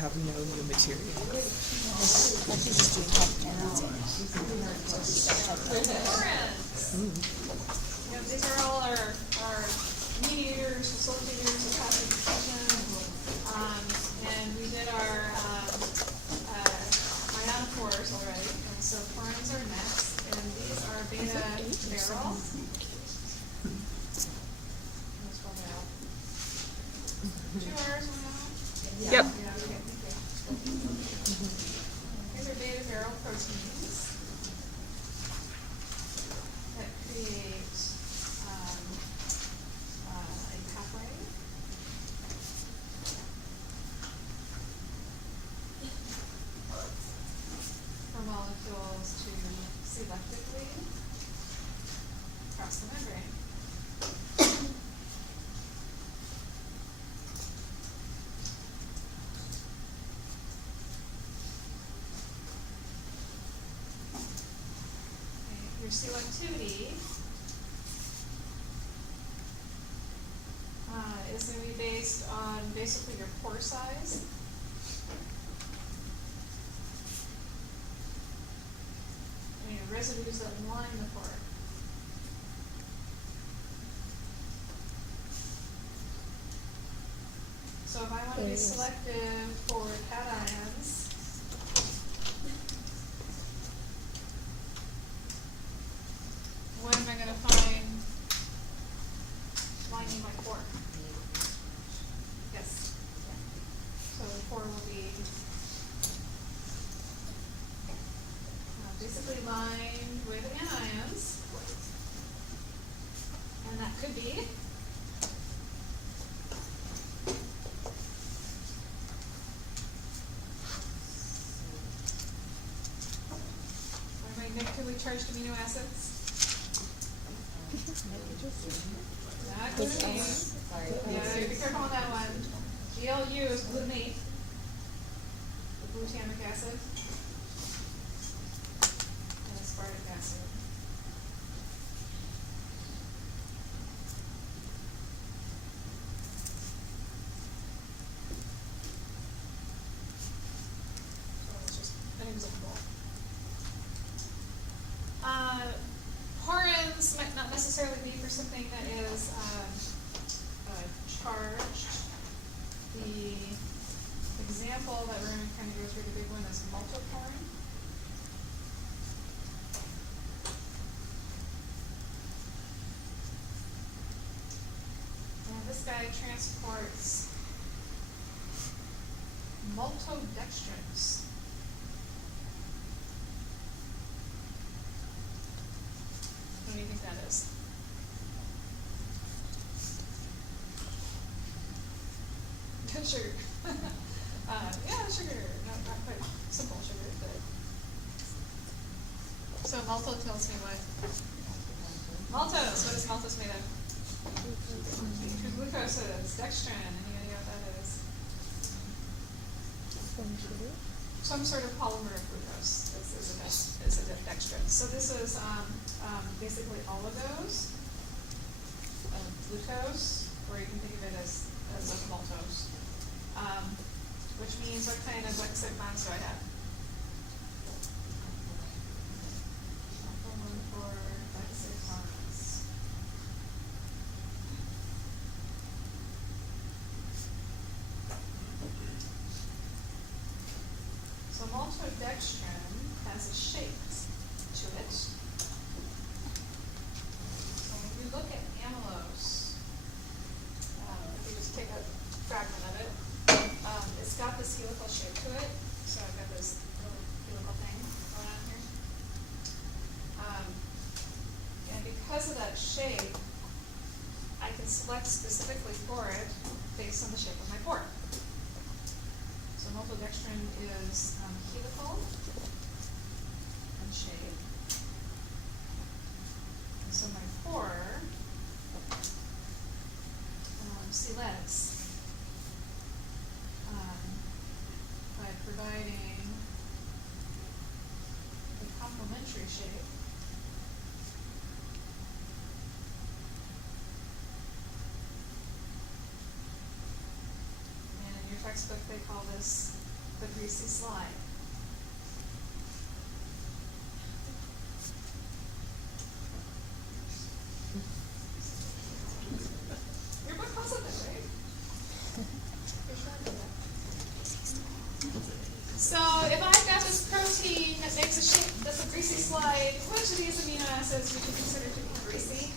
have no new material. These are all our mediators, facilitators of passive diffusion. And we did our ionophores already. And so chlorines are next. And these are beta barrel. Two R's now? Yep. Yeah, okay, thank you. These are beta barrel proteins that create a pathway for molecules to selectively cross the membrane. Your selectivity is going to be based on basically your pore size. And your residues that line the pore. So if I want to be selective for cations, what am I going to find lining my pore? Yes. So the pore will be basically lined with anions, and that could be what am I negatively charged amino acids? Not glutamine. Yeah, be careful on that one. GLU is glutamate, the glutamic acid, and aspartic acid. So it's just an example. Porins might not necessarily be for something that is charged. The example that we're going to kind of go through, the big one, is multiporin. And this guy transports maltodextrins. What do you think that is? Sugar. Yeah, sugar. Not quite simple sugar, but. So maltose tells me what? Maltose. What is maltose made of? Two glucoses. Dextrin. Any idea what that is? Some sort of polymer of glucose is a dextrin. So this is basically oligos of glucose, or you can think of it as maltose. Which means what kind of lexicon bonds do I have? For lexicons. So maltodextrin has a shape to it. So when you look at amylose, if you just take a fragment of it, it's got this helical shape to it. So I've got this little helical thing going on here. And because of that shape, I can select specifically for it based on the shape of my pore. So maltodextrin is helical in shape. And so my pore selects by providing a complementary shape. And in your textbook they call this the greasy slide. Your book calls it that, right? You're sure about that? So if I've got this protein that makes a shape that's a greasy slide, which of these amino acids would you consider to be greasy?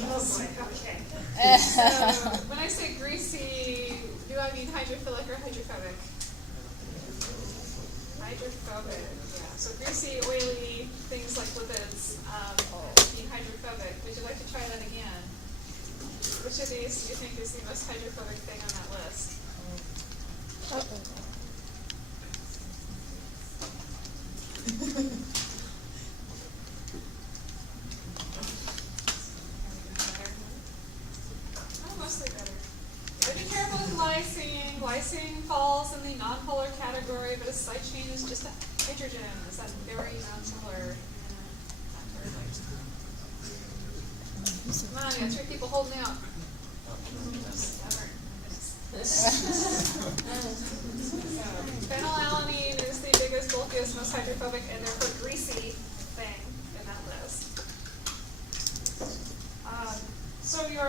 Oh boy, okay. So when I say greasy, do I mean hydrophilic or hydrophobic? Hydrophobic, yeah. So greasy, oily, things like lipids, being hydrophobic. Would you like to try that again? Which of these do you think is the most hydrophobic thing on that list? Mostly better. But be careful with lysine. Lysine falls in the nonpolar category, but a side chain is just a hydrogen. Is that very nonpolar? Come on, you got 3 people holding out. Phenylalanine is the biggest, bulkiest, most hydrophobic, and therefore greasy thing in that list. So your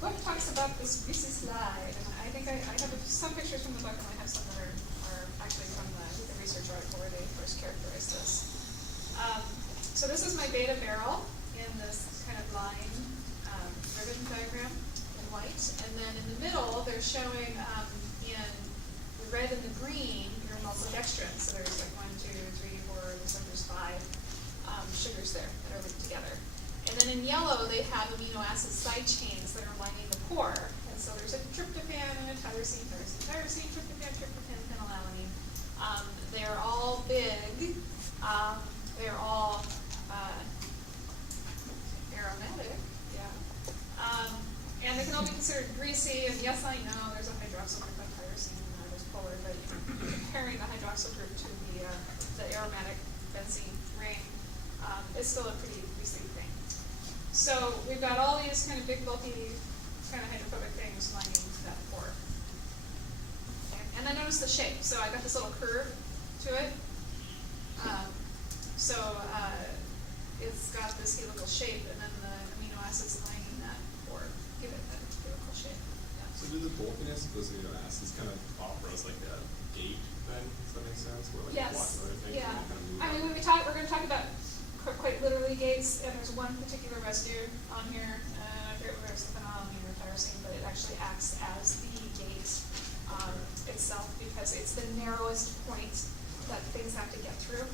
book talks about this greasy slide, and I think I have some pictures from the book, and I have some that are actually from the research article where they first characterized this. So this is my beta barrel in this kind of line ribbon diagram in white, and then in the middle they're showing in the red and the green your maltodextrin. So there's like 1, 2, 3, 4, there's 5 sugars there that are linked together. And then in yellow, they have amino acid side chains that are lining the pore. And so there's a tryptophan and a tyrosine, tyrosine, tryptophan, phenylalanine. They're all big. They're all aromatic. Yeah. And they can all be considered greasy. And yes, I know there's a hydroxyl group on tyrosine and there's polar, but comparing the hydroxyl group to the aromatic benzene ring is still a pretty greasy thing. So we've got all these kind of big, bulky, kind of hydrophobic things lining that pore. Okay. And then notice the shape. So I got this little curve to it. It's got this helical shape, and then the amino acids lining that pore give it that helical shape. Yeah. So do the bulkiness of those amino acids kind of offer us like a gate then? Does that make sense? Where like Yes. lots of other things Yeah. kind of move I mean, up? we're going to talk about quite literally gates, and there's one particular residue on here. I forget whether it's the phenylalanine or tyrosine, but it actually acts as the gate itself because it's the narrowest point that things have to get through.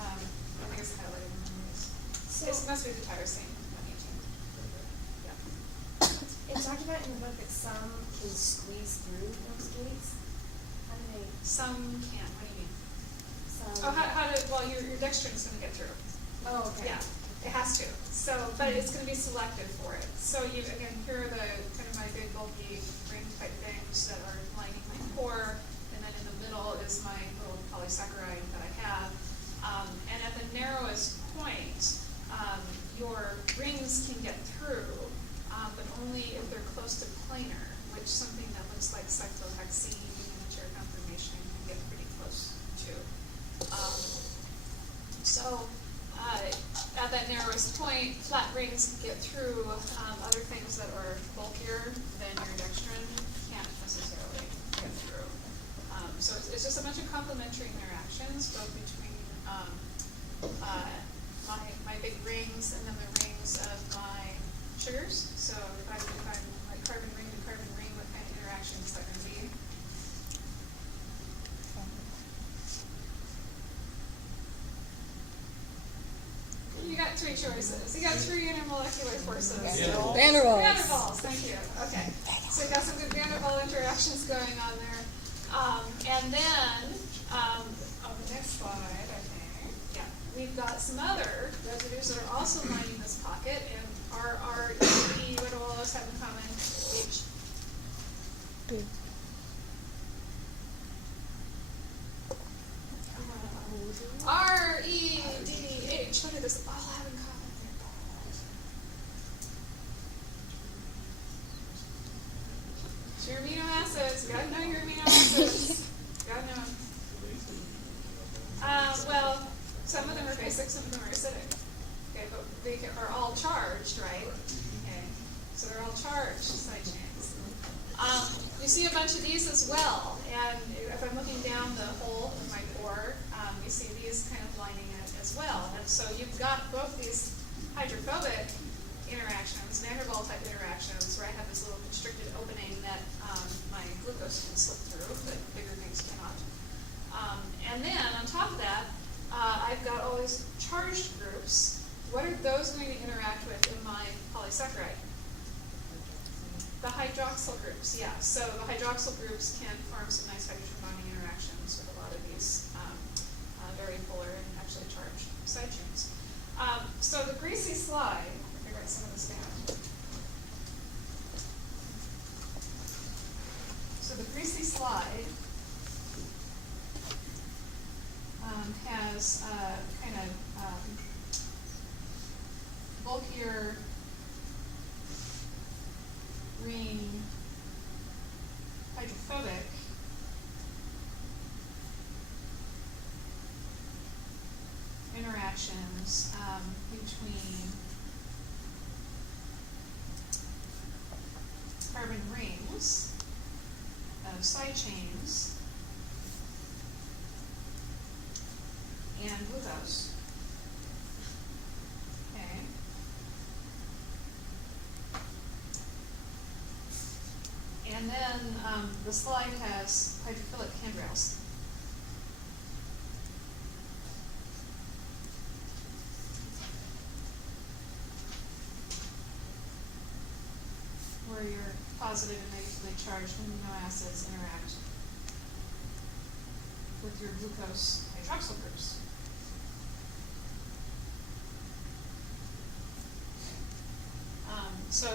I think it's highlighted in one of these. So It must be the tyrosine 118. Yeah. it talked about in the book that some can squeeze through those gates. How do they? Some can't. What do you mean? Some. Oh, how do? Well, your dextrin's going to get through. Oh, okay. Yeah, it has to. So, but it's going to be selective for it. So you again, here are the kind of my big bulky ring type things that are lining my pore, and then in the middle is my little polysaccharide that I have. And at the narrowest point, your rings can get through, but only if they're close to planar, which something that looks like cyclohexene in a chair conformation can get pretty close to. At that narrowest point, flat rings can get through. Other things that are bulkier than your dextrin can't necessarily get through. So it's just a bunch of complementary interactions, both between my big rings and then the rings of my sugars. So if I'm like carbon ring to carbon ring, what kind of interaction is that going to be? You got to make sure choices. You got 3 intermolecular forces. Van der Waals. Van der Waals. Van der Waals, thank you. Okay. So you got some good Van der Waals interactions going on there. And then, on the next slide, I think, yeah, we've got some other residues that are also lining this pocket, and R, E, what do all those have in common? H. R, E, D, H. What do this all have in common? It's your amino acids. You gotta know your amino acids. Gotta know them. Well, some of them are basic, some of them are acidic. Okay, but they are all charged, right? Okay, so they're all charged side chains. You see a bunch of these as well, and if I'm looking down the hole in my pore, you see these kind of lining it as well. And so you've got both these hydrophobic interactions, Van der Waals type interactions, where I have this little constricted opening that my glucose can slip through, but bigger things cannot. And then on top of that, I've got all these charged groups. What are those going to interact with in my polysaccharide? The hydroxyl groups, yeah. So the hydroxyl groups can form some nice hydrogen bonding interactions with a lot of these very polar and actually charged side chains. So the greasy slide, let me write some of this down. So the greasy slide has kind of bulkier ring hydrophobic interactions between carbon rings of side chains and glucose. Okay. And then the slide has hydrophilic handrails. Where your positive and negatively charged amino acids interact with your glucose hydroxyl groups. So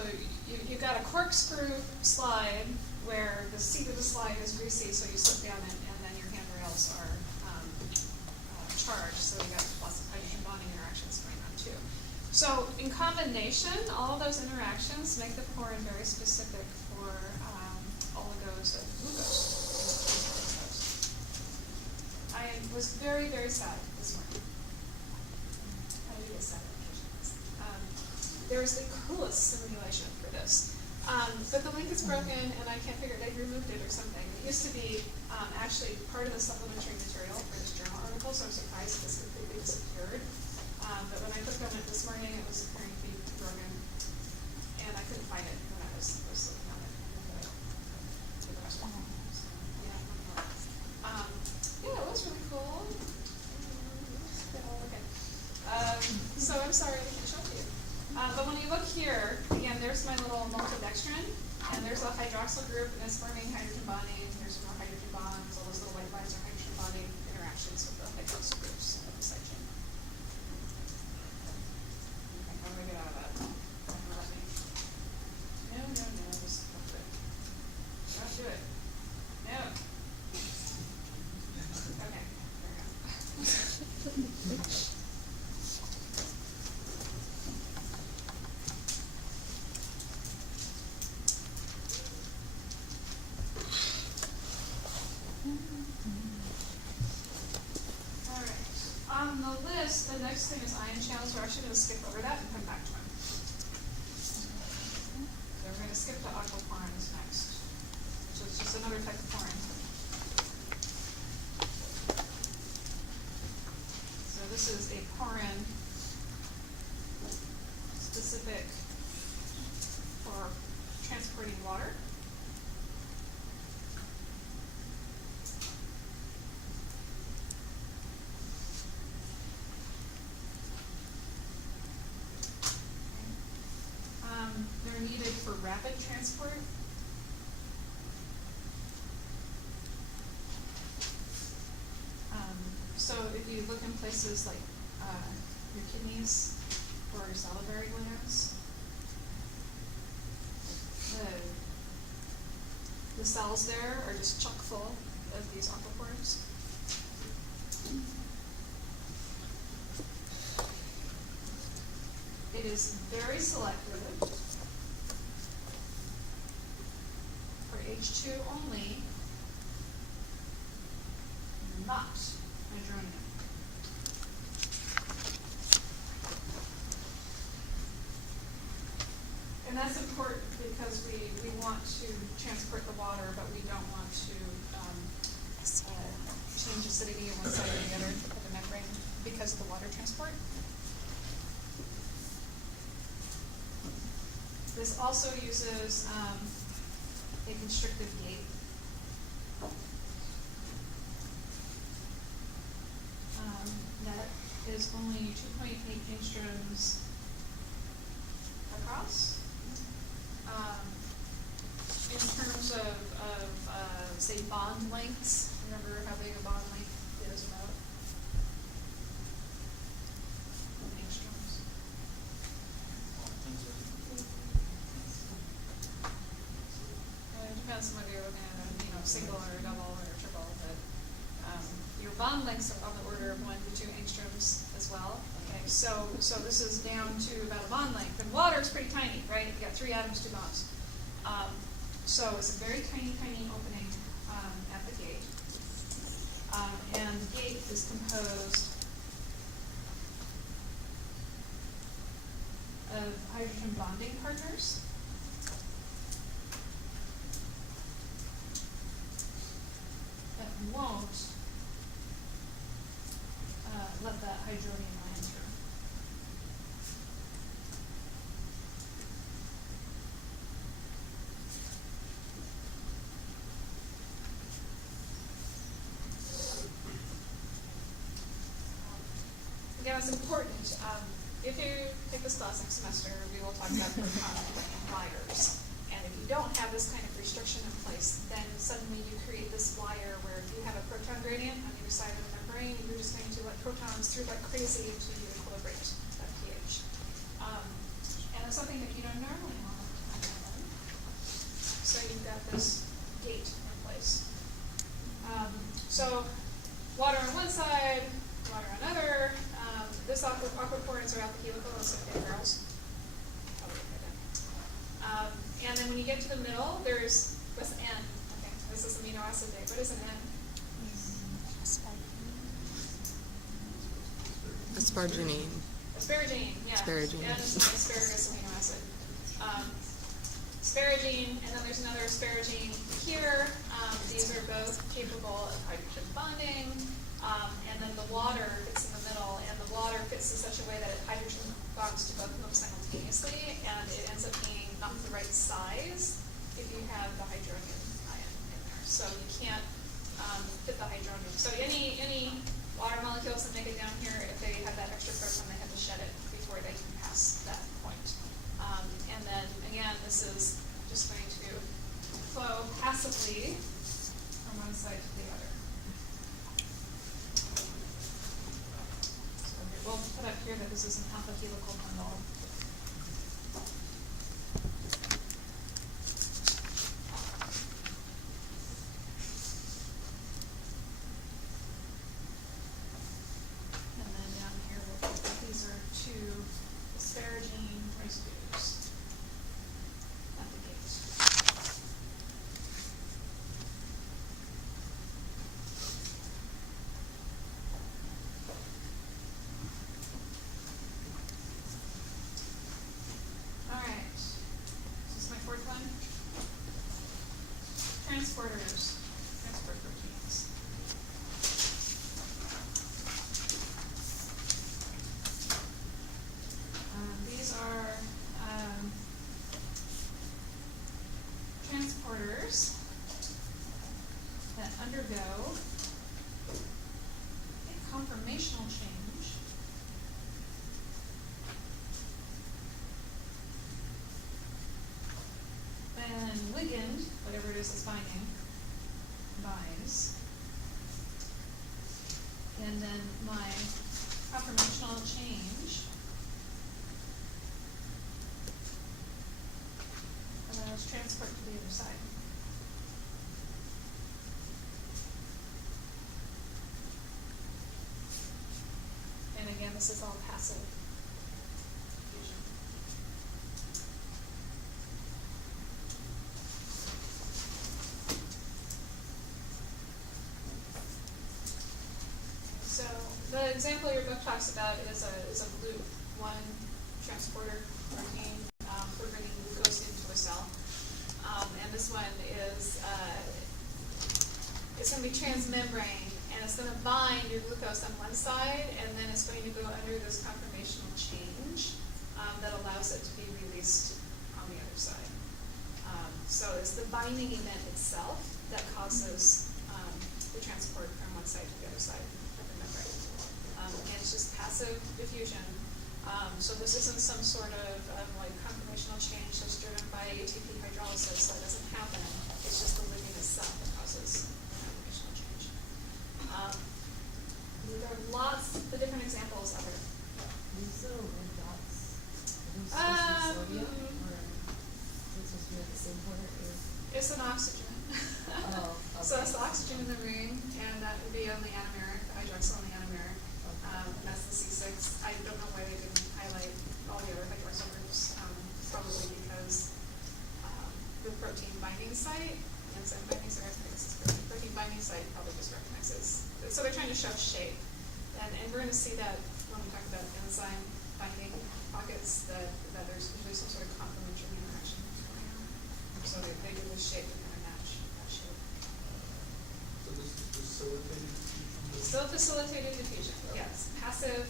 you've got a corkscrew slide where the seat of the slide is greasy, so you slip down it, and then your handrails are charged, so you got lots of hydrogen bonding interactions going on too. So in combination, all of those interactions make the porin very specific for oligos of glucose. I was very, very sad this morning. I did get sad on occasion. There was the coolest simulation for this. But the link is broken, and I can't figure it. They removed it or something. It used to be actually part of the supplementary material for this journal article, so I'm surprised this completely disappeared. But when I clicked on it this morning, it was appearing to be broken, and I couldn't find it when I was looking on it. Yeah, it was really cool. Okay. So I'm sorry I can't show it to you. But when you look here, again, there's my little maltodextrin, and there's a hydroxyl group, and it's forming hydrogen bonding. There's more hydrogen bonds. All those little white lines are hydrogen bonding interactions with the hydroxyl groups of the side chain. Okay, how do I get out of that? Let me. No, just don't do it. Don't do it. No. Okay, there we go. On the list, the next thing is ion channels. We're actually going to skip over that and come back to it. So we're going to skip to aquaporins next, which is just another type of porin. So this is a porin specific for transporting water. are needed for rapid transport. So if you look in places like your kidneys or your salivary glands, the cells there are just chock full of these aquapores. It is very selective for H2 only, not hydronium. And that's important because we want to transport the water, but we don't want to change acidity on one side or the other of the membrane because of the water transport. This also uses a constrictive gate. That is only 2.8 angstroms across. In terms of say, bond lengths, remember how big a bond length is about? Angstroms. It depends on whether you're looking at a single or a double or a triple, but your bond lengths are on the order of 1 to 2 angstroms as well. Okay, so this is down to about a bond length, and water is pretty tiny, right? You got 3 atoms, 2 bonds. So it's a very tiny, tiny opening at the gate, and the gate is composed of hydrogen bonding partners. That won't let that hydronium ion through. Again, it's important. If you take this class next semester, we will talk about proton wires. And if you don't have this kind of restriction in place, then suddenly you create this wire where if you have a proton gradient on either side of the membrane, you're just going to let protons through like crazy until you equilibrate that pH. And it's something that you don't normally want to happen. So you've got this gate in place. So water on one side, water on another. This aquapores are out the helical, those are big barrels. And then when you get to the middle, there's what's N? Okay, this is amino acid base. What is an N? Asparagine. Asparagine, yeah. Asparagine. N is an asparagus amino acid. Asparagine, and then there's another asparagine here. These are both capable of hydrogen bonding. And then the water fits in the middle, and the water fits in such a way that hydrogen bonds to both of them simultaneously, and it ends up being not the right size if you have the hydronium ion in there. So you can't fit the hydronium. So any water molecules that make it down here, if they have that extra proton, they have to shed it before they can pass that point. And then again, this is just going to flow passively from one side to the other. We'll put up here that this is an alpha helical bundle. And then down here we'll put that these are 2 asparagine residues at the gate. then ligand, whatever it is that's binding, binds. And then my conformational change allows transport to the other side. And again, this is all passive fusion. So the example your book talks about is a loop, one transporter protein for bringing glucose into a cell. And this one is it's going to be transmembrane, and it's going to bind your glucose on one side, and then it's going to go under this conformational change that allows it to be released on the other side. So it's the binding event itself that causes the transport from one side to the other side of the membrane. And it's just passive diffusion. So this isn't some sort of like conformational change that's driven by ATP hydrolysis. That doesn't happen. It's just the ligand itself that causes conformational change. There are lots of different examples of it. These little red dots, are those supposed to be sodium, or is it supposed to be like the same color, or? It's an oxygen. Oh, So okay. that's the oxygen in the ring, and that would be on the anomeric, the hydroxyl on the anomeric. And that's the C6. I don't know why they didn't highlight all the other hydroxyl groups, probably because the protein binding site, enzyme binding site, protein binding site probably just recognizes. So they're trying to show shape. And we're going to see that when we talk about enzyme binding pockets, that there's usually some sort of complementary interaction going on. So they do the shape to kind of match that shape. So this is facilitated diffusion? Still facilitated diffusion, yes. Passive,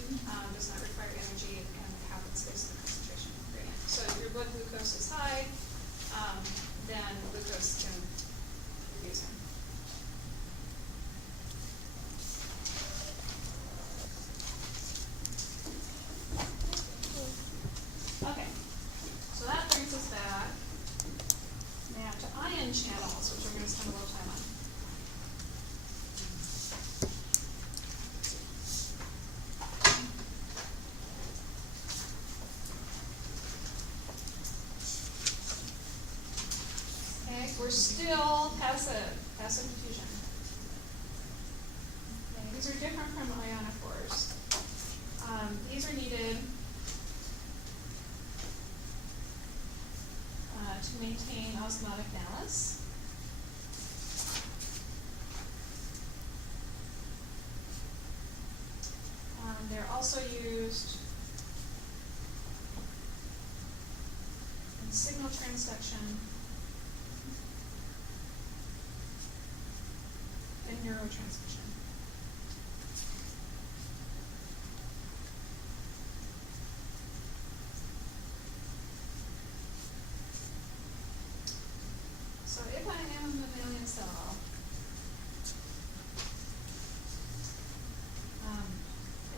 does not require energy, and happens based on the concentration gradient. So if your blood glucose is high, then glucose can diffuse in. Okay, so that brings us back now to ion channels, which we're going to spend a little time on. Okay, we're still passive diffusion. Okay, these are different from ionophores. These are needed to maintain osmotic balance. They're also used in signal transduction and neurotransmission. So if I am a mammalian cell,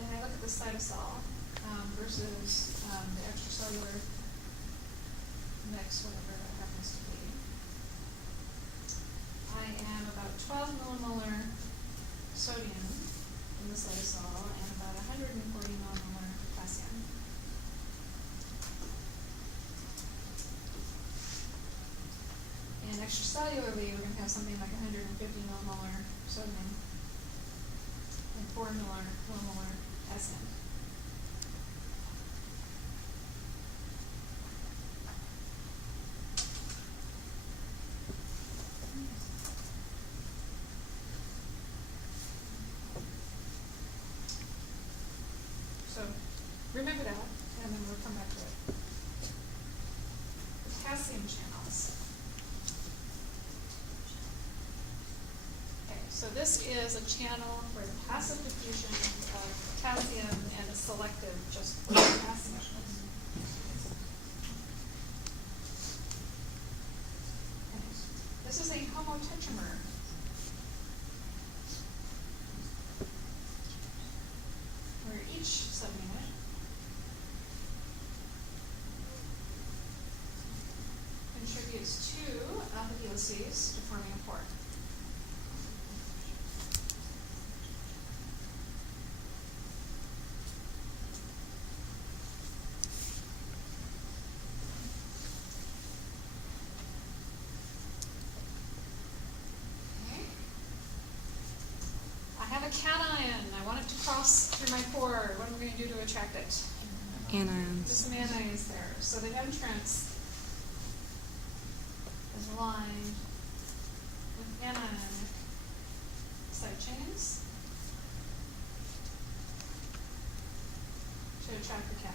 and I look at the cytosol versus the extracellular mix, whatever that happens to be, I am about 12 millimolar sodium in the cytosol and about 140 millimolar potassium. And extracellularly, we're going to have something like 150 millimolar sodium and 4 millimolar potassium. So remember that, and then we'll come back to it. Potassium channels. Okay, so this is a channel for the passive diffusion of potassium, and it's selective just for potassium. Okay. This is a homotetramer. Where each subunit contributes 2 helices to forming a pore. Okay. I have a cation. I want it to cross through my pore. What am I going to do to attract it? Anions. There's some anions there. So the entrance is lined with anionic side chains to attract the cation.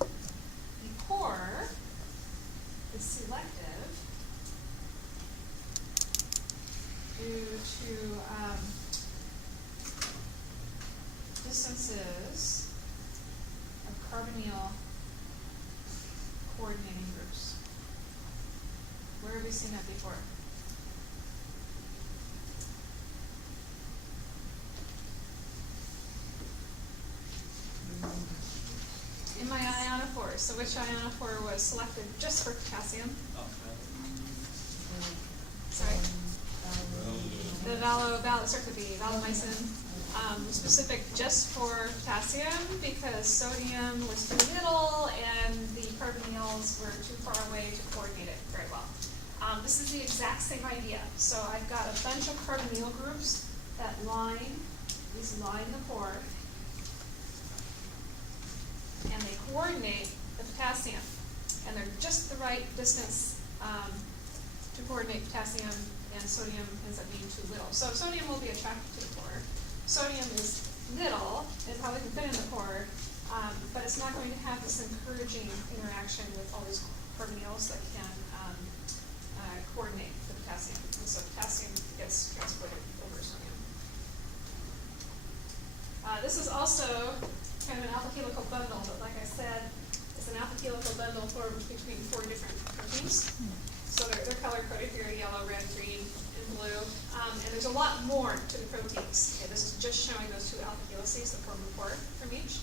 The pore is selective due to distances of carbonyl coordinating groups. Where have we seen that before? In my ionophore. So which ionophore was selected just for potassium? Sorry. The starts with the valomycin, specific just for potassium because sodium was too little and the carbonyls were too far away to coordinate it very well. This is the exact same idea. So I've got a bunch of carbonyl groups that line the pore, and they coordinate the potassium, and they're just the right distance to coordinate potassium, and sodium ends up being too little. So sodium will be attracted to the pore. Sodium is little, it probably can fit in the pore, but it's not going to have this encouraging interaction with all these carbonyls that can coordinate the potassium. And so potassium gets transported over sodium. This is also kind of an alpha helical bundle, but like I said, it's an alpha helical bundle formed between 4 different proteins. So they're color coded here: yellow, red, green, and blue. And there's a lot more to the proteins. Okay, this is just showing those 2 alpha helices that form a pore from each.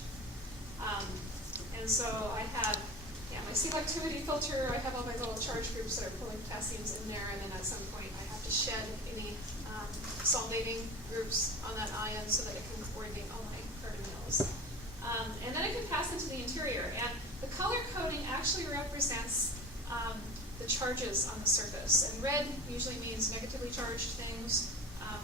And so I have my selectivity filter. I have all my little charge groups that are pulling potassiums in there, and then at some point I have to shed any solvating groups on that ion so that it can coordinate all my carbonyls. And then it can pass into the interior. And the color coding actually represents the charges on the surface. And red usually means negatively charged things,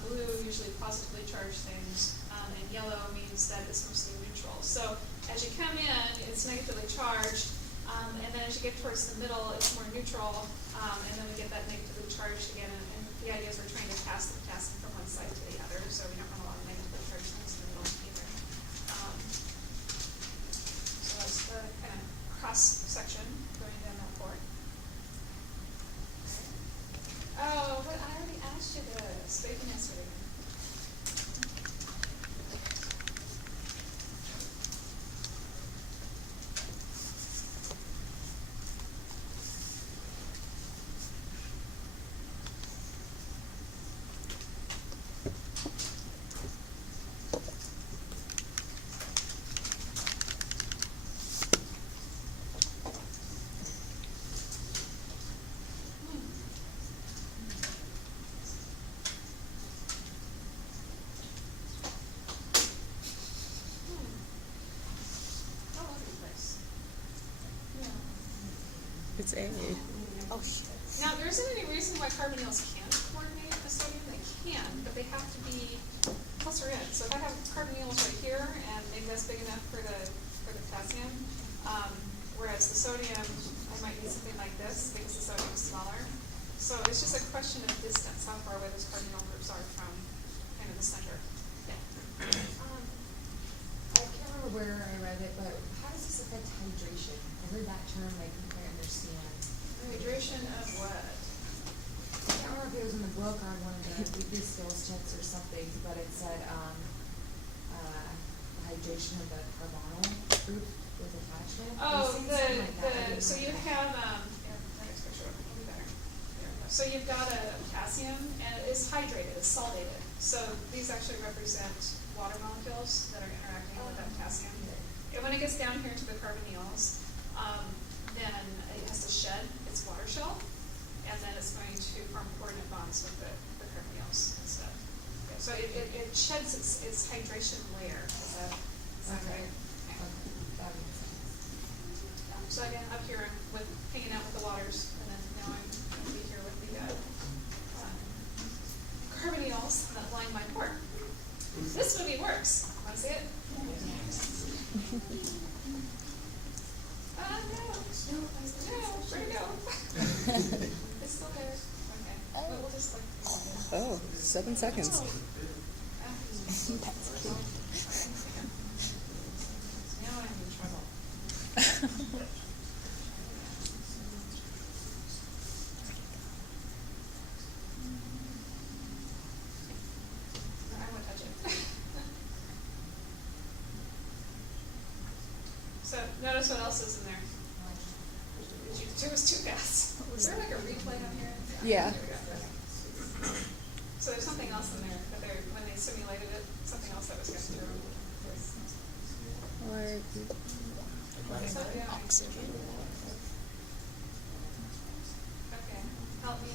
blue usually positively charged things, and yellow means that it's mostly neutral. So as you come in, it's negatively charged, and then as you get towards the middle, it's more neutral, and then we get that negatively charged again. And the idea is we're trying to pass the potassium from one side to the other, so we don't want a lot of negatively charged things in the middle either. So that's the kind of cross section going down that pore. Oh, but I already asked you this. Wait a minute. It's A. Oh, shit. Now, there isn't any reason why carbonyls can't coordinate the sodium. They can, but they have to be closer in. So if I have carbonyls right here, and maybe that's big enough for the potassium, whereas the sodium, I might need something like this because the sodium is smaller. So it's just a question of distance, how far away those carbonyl groups are from kind of the center. Yeah. I can't remember where I read it, but how does this affect hydration? I heard that term, I couldn't quite understand. Hydration of what? I can't remember if it was in the book or one of the weekly skills checks or something, but it said hydration of the carbonyl group with attachment. Oh, Something like that. so you have, yeah, next picture will be better. There it goes. So you've got a potassium, and it is hydrated, it's saltated. So these actually represent water molecules that are interacting with that potassium. And when it gets down here to the carbonyls, then it has to shed its water shell, and then it's going to form coordinate bonds with the carbonyls instead. Yeah, so it sheds its hydration layer. Is that Okay. right? Okay. Okay, that makes sense. So again, up here with hanging out with the waters, and then now I'm going to be here with the carbonyls that line my pore. This movie works. Want to see it? No, where'd it go? It's still there. Okay. We'll just like. Oh, 7 seconds. Now I'm in trouble. I won't touch it. So notice what else is in there. It was too fast. Was there like a replay on here? Yeah. Here we go. Okay. So there's something else in there, but when they simulated it, something else that was getting through. Or So, yeah. oxygen. Okay, help me.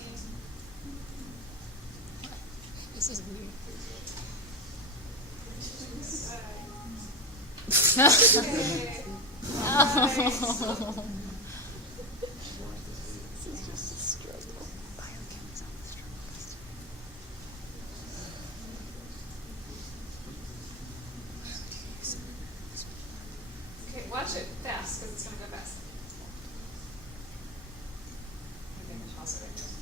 This is weird. Okay. Nice. This is just a struggle. Biochemistry on the struggle list. Okay, watch it fast, because it's going to go fast. I think I'll pause it right here.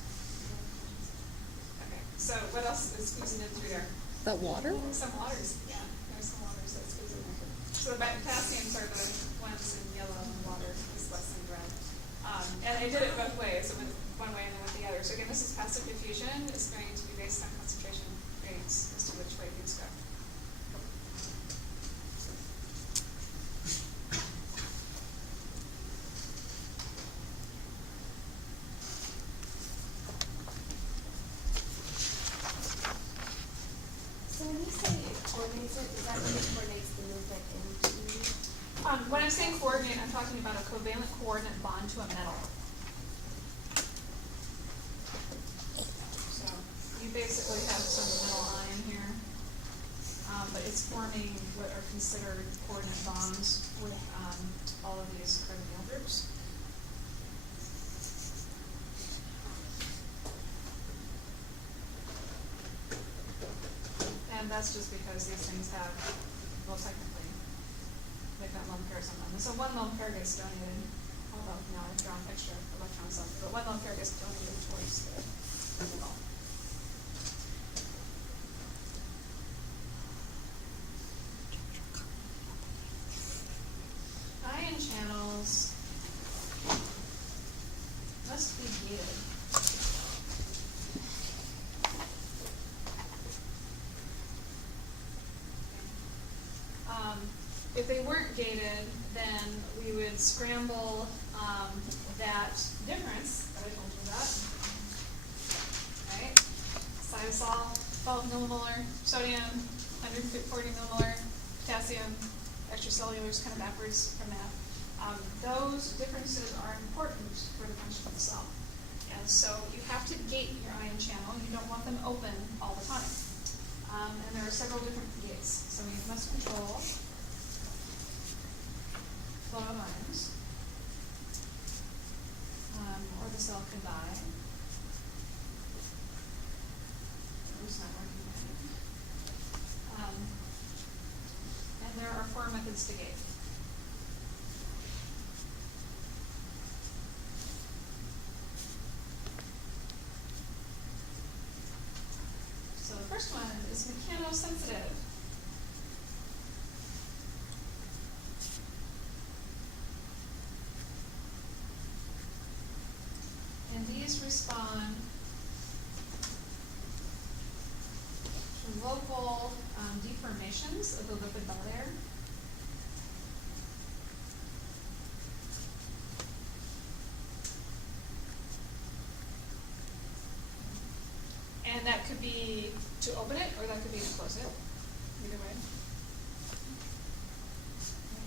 Okay, so what else is squeezing in through there? That water? Some waters, yeah, there's some waters that squeeze in there. So the potassiums are the ones in yellow, and the water is less in red. And I did it both ways. It went one way and then went the other. So again, this is passive diffusion. It's going to be based on concentration gradients as to which way things go. So when you say it coordinates it, does that mean it coordinates the movement into? When I'm saying coordinate, I'm talking about a covalent coordinate bond to a metal. So you basically have some metal ion here, but it's forming what are considered coordinate bonds with all of these carbonyl groups. And that's just because these things have, well, technically, they've got lone pairs on them. And so one lone pair gets donated, although now I've drawn extra electrons up, but one lone pair gets donated towards the middle. Ion channels must be gated. If they weren't gated, then we would scramble that difference that I told you about. Right? Cytosol, 12 millimolar, sodium, 140 millimolar, potassium, extracellulars kind of backwards from that. Those differences are important for the function of the cell. And so you have to gate your ion channel. You don't want them open all the time. And there are several different gates. So you must control flow of ions, or the cell can die. It's not working right. And there are 4 methods to gate. So the first one is mechanosensitive. And these respond to local deformations of the lipid bilayer. could be to open it, or that could be to close it, either way.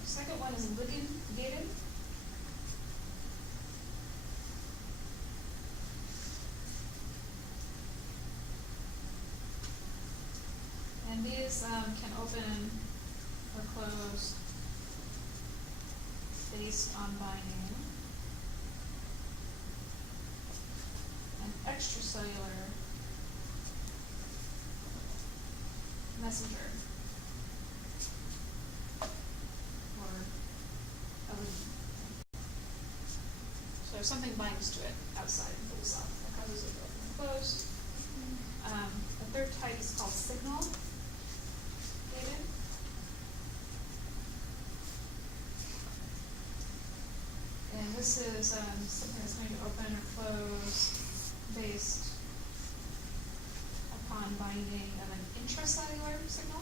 Second one is wigged gated. And these can open or close based on binding. An extracellular messenger. Or so if something binds to it outside and pulls up, that causes it to open and close. The third type is called signal gated. And this is something that's going to open or close based upon binding of an intracellular signal.